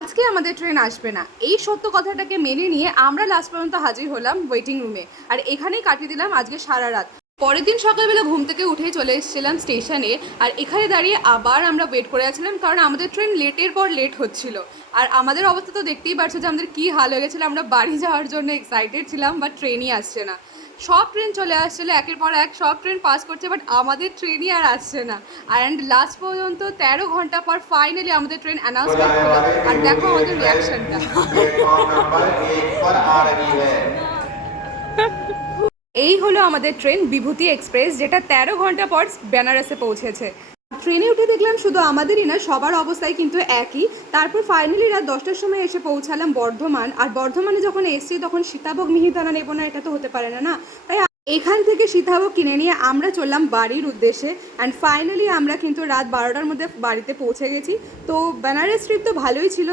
আজকে আমাদের ট্রেন আসবে না, এই সত্য কথাটাকে মেনে নিয়ে আমরা লাস্ট পর্যন্ত হাজির হলাম ওয়েটিং রুমে। আর এখানেই কাটিয়ে দিলাম আজকে সারা রাত। পরের দিন সকালবেলা ঘুম থেকে উঠেই চলে এসেছিলাম স্টেশনে। আর এখানে দাঁড়িয়ে আবার আমরা ওয়েট করে আছিলাম, কারণ আমাদের ট্রেন লেটের পর লেট হচ্ছিল। আর আমাদের অবস্থা তো দেখতেই পারছো যে আমাদের কী হাল হয়ে গেছিলো। আমরা বাড়ি যাওয়ার জন্য এক্সাইটেড ছিলাম, বাট ট্রেনই আসছে না। সব ট্রেন চলে আসছিলো একের পর এক, সব ট্রেন পাস করছে, বাট আমাদের ট্রেনই আর আসছে না। অ্যান্ড লাস্ট পর্যন্ত 13 ঘন্টা পর ফাইনালি আমাদের ট্রেন অ্যানাউন্সমেন্ট হলো। আর দেখো আমাদের রিয়াকশনটা। এই হলো আমাদের ট্রেন বিভূতি এক্সপ্রেস, যেটা 13 ঘন্টা পর বেনারসে পৌঁছেছে। ট্রেনে উঠে দেখলাম শুধু আমাদেরই না, সবার অবস্থাই কিন্তু একই। তারপর ফাইনালি রাত 10টার সময় এসে পৌঁছালাম বর্ধমান। আর বর্ধমানে যখন এসেছি তখন সীতাভোগ মিহিদানা নেবো না, এটা তো হতে পারে না, না? তাই এখান থেকে সীতাভোগ কিনে নিয়ে আমরা চললাম বাড়ির উদ্দেশ্যে। অ্যান্ড ফাইনালি আমরা কিন্তু রাত 12টার মধ্যে বাড়িতে পৌঁছে গেছি। তো বেনারস ট্রিপ তো ভালোই ছিল।